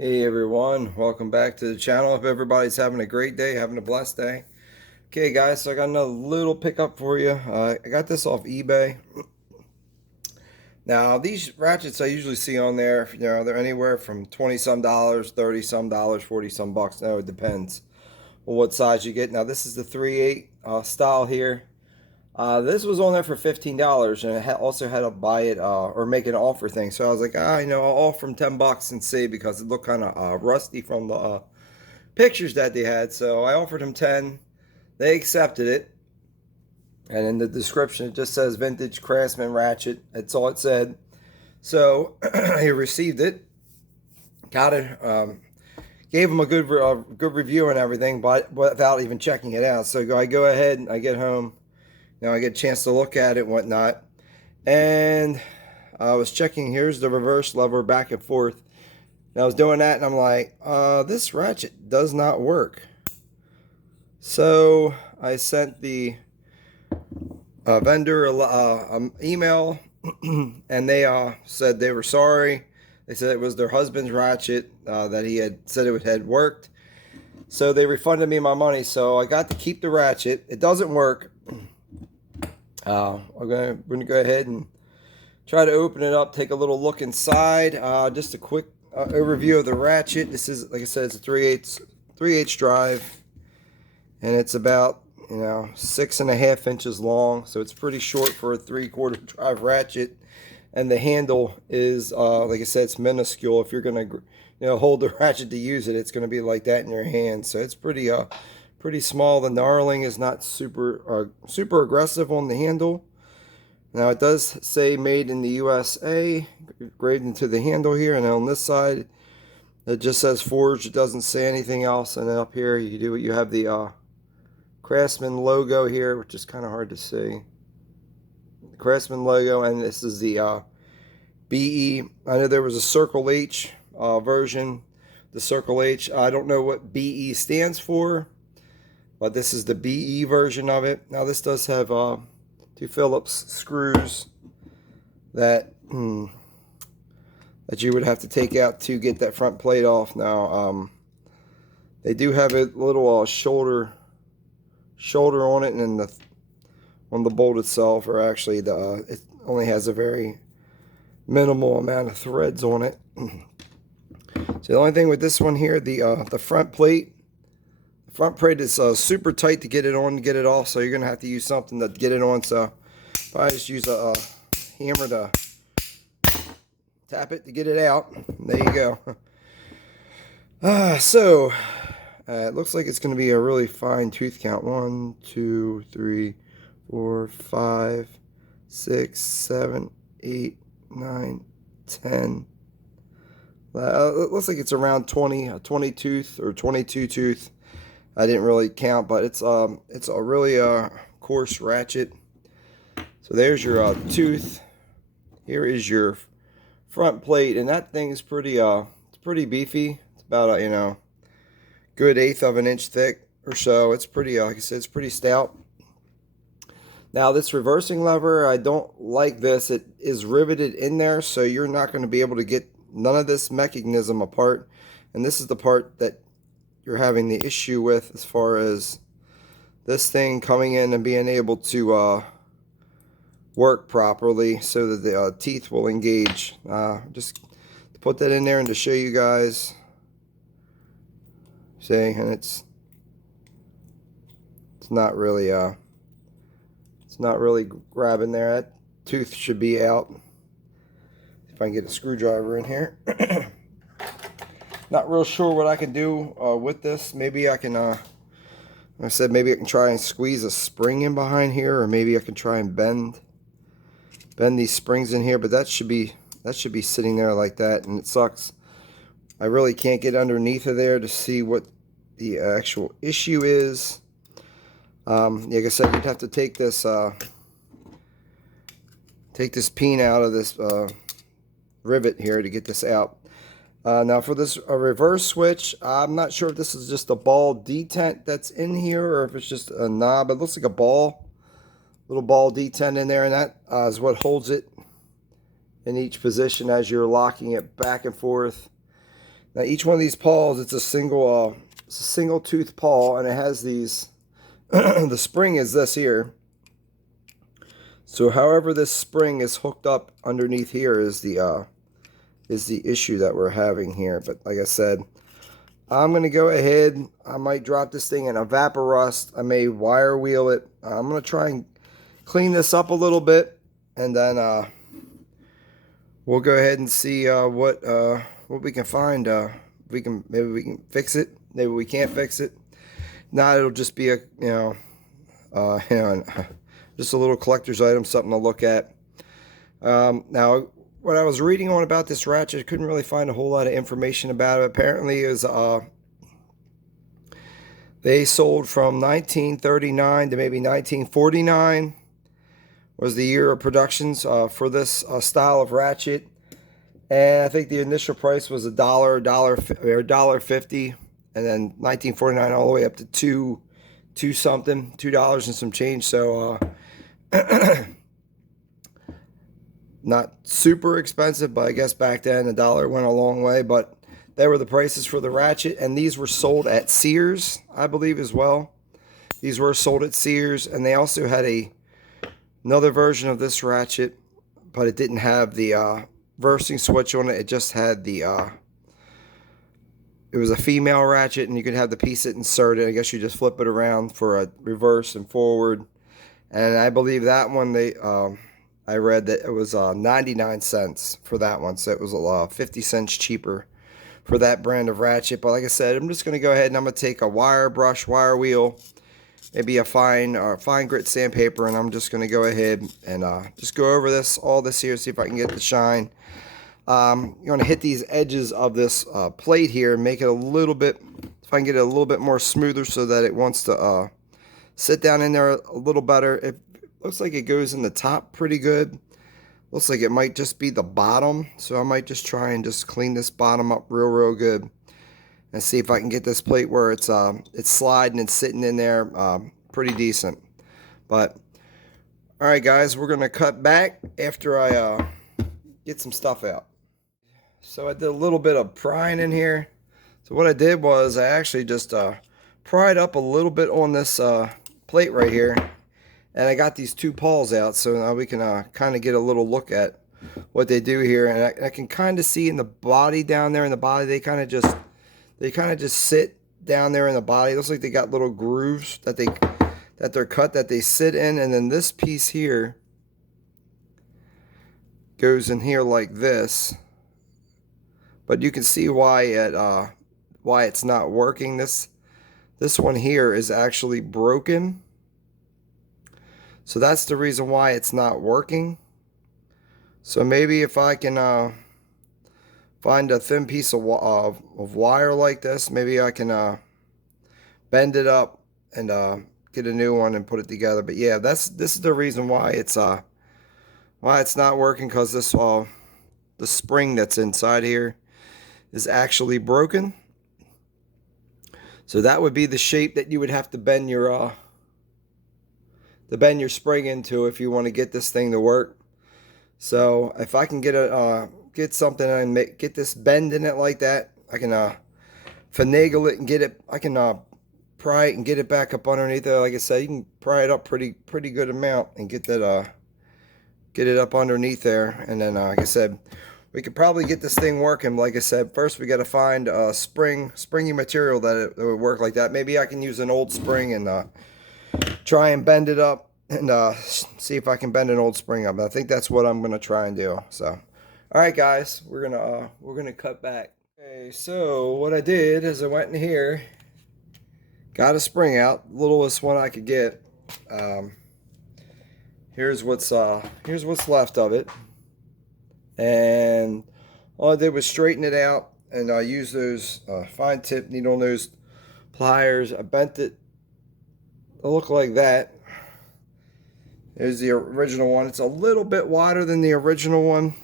Hey everyone, welcome back to the channel. Hope everybody's having a great day, having a blessed day. Okay guys, so I got another little pickup for you. I got this off eBay. Now these ratchets I usually see on there, they're anywhere from 20 some dollars, 30 some dollars, 40 some bucks. Now it depends on what size you get. Now this is the 3/8 style here. This was on there for $15, and it also had to buy it or make an offer thing. So I was like, I'll offer them 10 bucks and see, because it looked kind of rusty from the pictures that they had. So I offered them 10. They accepted it. And in the description, it just says vintage Craftsman ratchet. That's all it said. So he received it, got it, gave him a good review and everything, but without even checking it out. So I go ahead and I get home. Now I get a chance to look at it and whatnot. And I was checking, here's the reverse lever back and forth. And I was doing that and I'm like, this ratchet does not work. So I sent the vendor email and they said they were sorry. They said it was their husband's ratchet that he had said it had worked. So they refunded me my money. So I got to keep the ratchet. It doesn't work. We're gonna go ahead and try to open it up, take a little look inside. Just a quick overview of the ratchet. This is, like I said, it's a 3/8 drive, and it's about 6.5 inches long, so it's pretty short for a 3/4 drive ratchet. And the handle is, like I said, it's minuscule. If you're gonna hold the ratchet to use it, it's gonna be like that in your hand. So it's pretty small. The knurling is not super aggressive on the handle. Now it does say made in the USA, engraved into the handle here, and on this side it just says forged. It doesn't say anything else. And then up here you have the Craftsman logo here, which is kind of hard to see. The Craftsman logo, and this is the BE. I know there was a Circle H version. The Circle H, I don't know what BE stands for, but this is the BE version of it. Now this does have two Phillips screws that that you would have to take out to get that front plate off. Now they do have a little shoulder on it, and then on the bolt itself, or actually it only has a very minimal amount of threads on it. So the only thing with this one here, the front plate. The front plate is super tight to get it on and get it off, so you're going to have to use something to get it on. So I just use a hammer to tap it to get it out. There you go. It looks like it's going to be a really fine tooth count. 1, 2, 3, 4, 5, 6, 7, 8, 9, 10. It looks like it's around 20 tooth or 22 tooth. I didn't really count, but it's a really coarse ratchet. So there's your tooth. Here is your front plate, and that thing is it's pretty beefy. It's about a good 1/8 of an inch thick or so. It's pretty like I said, it's pretty stout. Now this reversing lever, I don't like this. It is riveted in there, so you're not going to be able to get none of this mechanism apart. And this is the part that you're having the issue with, as far as this thing coming in and being able to work properly so that the teeth will engage. Just to put that in there and to show you guys. See, and it's not really grabbing there. That tooth should be out. If I can get a screwdriver in here. Not real sure what I can do with this. Maybe I can, like I said, maybe I can try and squeeze a spring in behind here, or maybe I can try and bend these springs in here. But that should be sitting there like that, and it sucks. I really can't get underneath of there to see what the actual issue is. Like I said, you'd have to take this peen out of this rivet here to get this out. Now for this reverse switch, I'm not sure if this is just a ball detent that's in here, or if it's just a knob. It looks like a little ball detent in there, and that is what holds it in each position as you're locking it back and forth. Now each one of these paws, it's a single tooth paw, and it has these. The spring is this here. So however this spring is hooked up underneath here is the issue that we're having here. But like I said, I'm going to go ahead. I might drop this thing in a Vaporust. I may wire wheel it. I'm going to try and clean this up a little bit, and then we'll go ahead and see what we can find. Maybe we can fix it. Maybe we can't fix it. Not, it'll just be a just a little collector's item, something to look at. Now, what I was reading on about this ratchet, I couldn't really find a whole lot of information about it. Apparently, it was they sold from 1939 to maybe 1949 was the year of productions for this style of ratchet. And I think the initial price was $1.50, and then 1949 all the way up to $2 and some change. So not super expensive, but I guess back then the dollar went a long way. But there were the prices for the ratchet, and these were sold at Sears, I believe, as well. These were sold at Sears, and they also had another version of this ratchet, but it didn't have the versing switch on it. It just had the it was a female ratchet, and you could have the piece it inserted. I guess you just flip it around for a reverse and forward. And I believe that one, I read that it was 99 cents for that one, so it was 50 cents cheaper for that brand of ratchet. But like I said, I'm just going to go ahead and I'm going to take a wire brush, wire wheel, maybe a fine grit sandpaper, and I'm just going to go ahead and just go over all this here, see if I can get the shine. You're going to hit these edges of this plate here and make it a little bit, if I can get it a little bit more smoother so that it wants to sit down in there a little better. It looks like it goes in the top pretty good. Looks like it might just be the bottom, so I might just try and just clean this bottom up real good and see if I can get this plate where it's sliding and sitting in there pretty decent. But all right, guys, we're going to cut back after I get some stuff out. So I did a little bit of prying in here. So what I did was I actually just pried up a little bit on this plate right here, and I got these two paws out, so now we can kind of get a little look at what they do here. And I can kind of see in the body down there in the body, they kind of just sit down there in the body. It looks like they got little grooves that they're cut that they sit in, and then this piece here goes in here like this. But you can see why it's not working. This one here is actually broken. So that's the reason why it's not working. So maybe if I can find a thin piece of wire like this, maybe I can bend it up and get a new one and put it together. But yeah, this is the reason why it's not working, because this the spring that's inside here is actually broken. So that would be the shape that you would have to bend your spring into if you want to get this thing to work. So if I can get something and get this bend in it like that, I can finagle it and get it. I can pry it and get it back up underneath there. Like I said, you can pry it up pretty good amount and get it up underneath there. And then like I said, we could probably get this thing working. Like I said, first we got to find a springy material that would work like that. Maybe I can use an old spring and try and bend it up and see if I can bend an old spring up. I think that's what I'm gonna try and do. So, all right, guys, we're gonna cut back. Okay, so what I did is I went in here, got a spring out, littlest one I could get. Here's what's left of it. And all I did was straighten it out, and I used those fine tip needle nose pliers. I bent it to look like that. There's the original one. It's a little bit wider than the original one.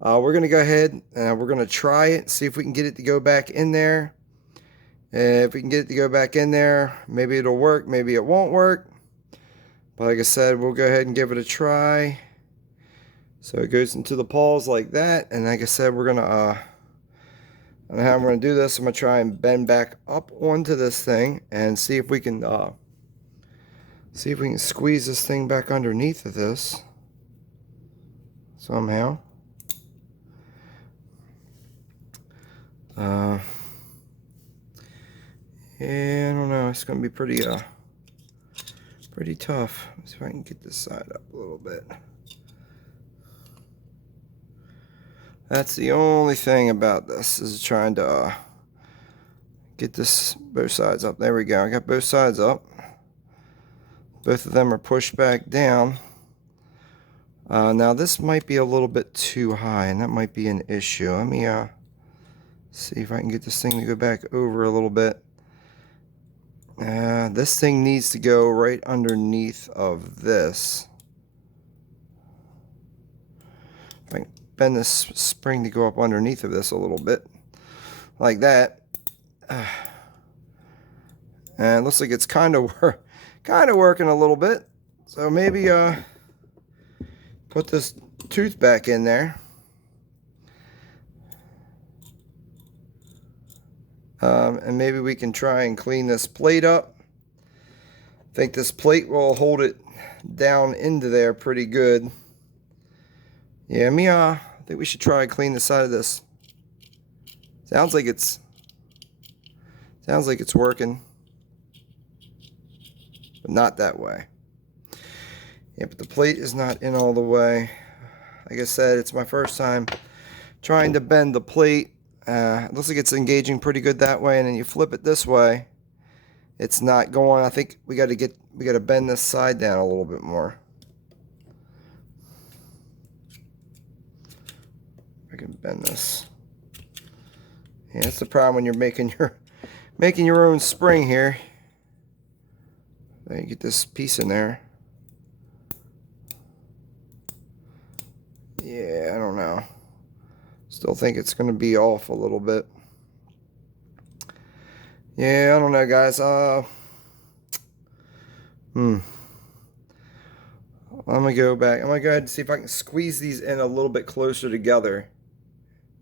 We're going to go ahead and we're going to try it, see if we can get it to go back in there. And if we can get it to go back in there, maybe it'll work, maybe it won't work. But like I said, we'll go ahead and give it a try. So it goes into the paws like that, and like I said, we're gonna And how I'm going to do this, I'm going to try and bend back up onto this thing and see if we can squeeze this thing back underneath of this somehow. Yeah, I don't know. It's going to be pretty tough. Let's see if I can get this side up a little bit. That's the only thing about this, is trying to get this both sides up. There we go. I got both sides up. Both of them are pushed back down. Now this might be a little bit too high, and that might be an issue. Let me see if I can get this thing to go back over a little bit. This thing needs to go right underneath of this. If I can bend this spring to go up underneath of this a little bit, like that. And it looks like it's kind of working a little bit. So maybe put this tooth back in there. And maybe we can try and clean this plate up. I think this plate will hold it down into there pretty good. Yeah, I think we should try and clean the side of this. Sounds like it's working, but not that way. Yeah, but the plate is not in all the way. Like I said, it's my first time trying to bend the plate. It looks like it's engaging pretty good that way, and then you flip it this way, it's not going. I think we got to bend this side down a little bit more. I can bend this. Yeah, that's the problem when you're making your own spring here. Then you get this piece in there. Yeah, I don't know. Still think it's going to be off a little bit. Yeah, I don't know, guys. I'm going to go back. I'm going to go ahead and see if I can squeeze these in a little bit closer together.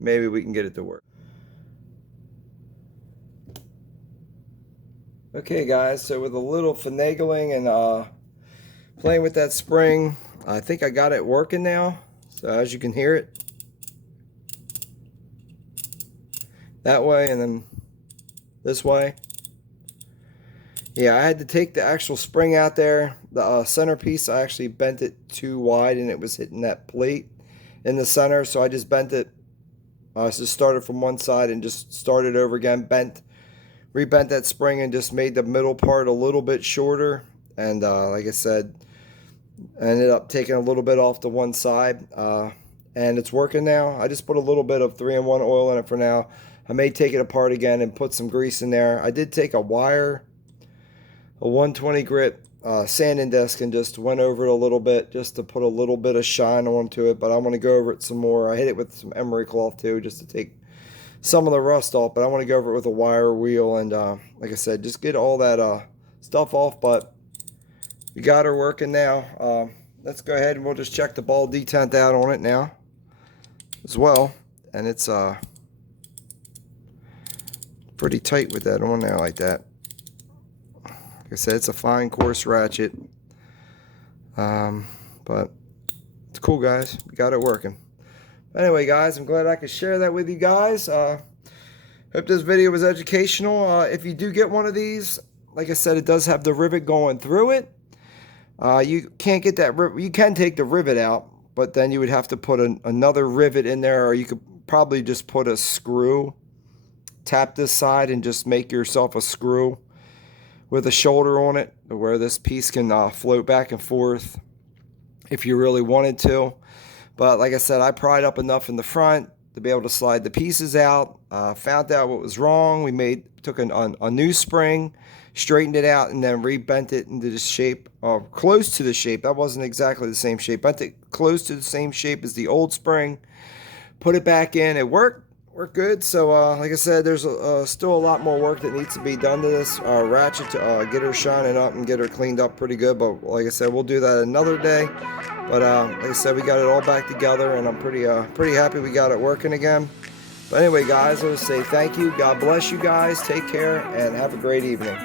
Maybe we can get it to work. Okay, guys, so with a little finagling and playing with that spring, I think I got it working now. So as you can hear it, that way and then this way. Yeah, I had to take the actual spring out there. The centerpiece, I actually bent it too wide and it was hitting that plate in the center, so I just bent it. I just started from one side and just started over again, rebent that spring and just made the middle part a little bit shorter. And like I said, I ended up taking a little bit off to one side, and it's working now. I just put a little bit of 3-in-1 oil in it for now. I may take it apart again and put some grease in there. I did take a 120 grit sanding disc and just went over it a little bit just to put a little bit of shine onto it, but I want to go over it some more. I hit it with some emery cloth too, just to take some of the rust off, but I want to go over it with a wire wheel and like I said, just get all that stuff off. But we got her working now. Let's go ahead and we'll just check the ball detent out on it now as well, and it's pretty tight with that on there like that. Like I said, it's a fine coarse ratchet, but it's cool, guys. We got it working. Anyway, guys, I'm glad I could share that with you guys. Hope this video was educational. If you do get one of these, like I said, it does have the rivet going through it. You can't get that rivet. You can take the rivet out, but then you would have to put another rivet in there, or you could probably just put a screw. Tap this side and just make yourself a screw with a shoulder on it where this piece can float back and forth if you really wanted to. But like I said, I pried up enough in the front to be able to slide the pieces out. Found out what was wrong. We took a new spring, straightened it out, and then rebent it into the shape, close to the shape. That wasn't exactly the same shape. Bent it close to the same shape as the old spring. Put it back in. It worked good. So like I said, there's still a lot more work that needs to be done to this ratchet to get her shining up and get her cleaned up pretty good. But like I said, we'll do that another day. But like I said, we got it all back together, and I'm pretty happy we got it working again. But anyway, guys, I want to say thank you. God bless you guys. Take care and have a great evening.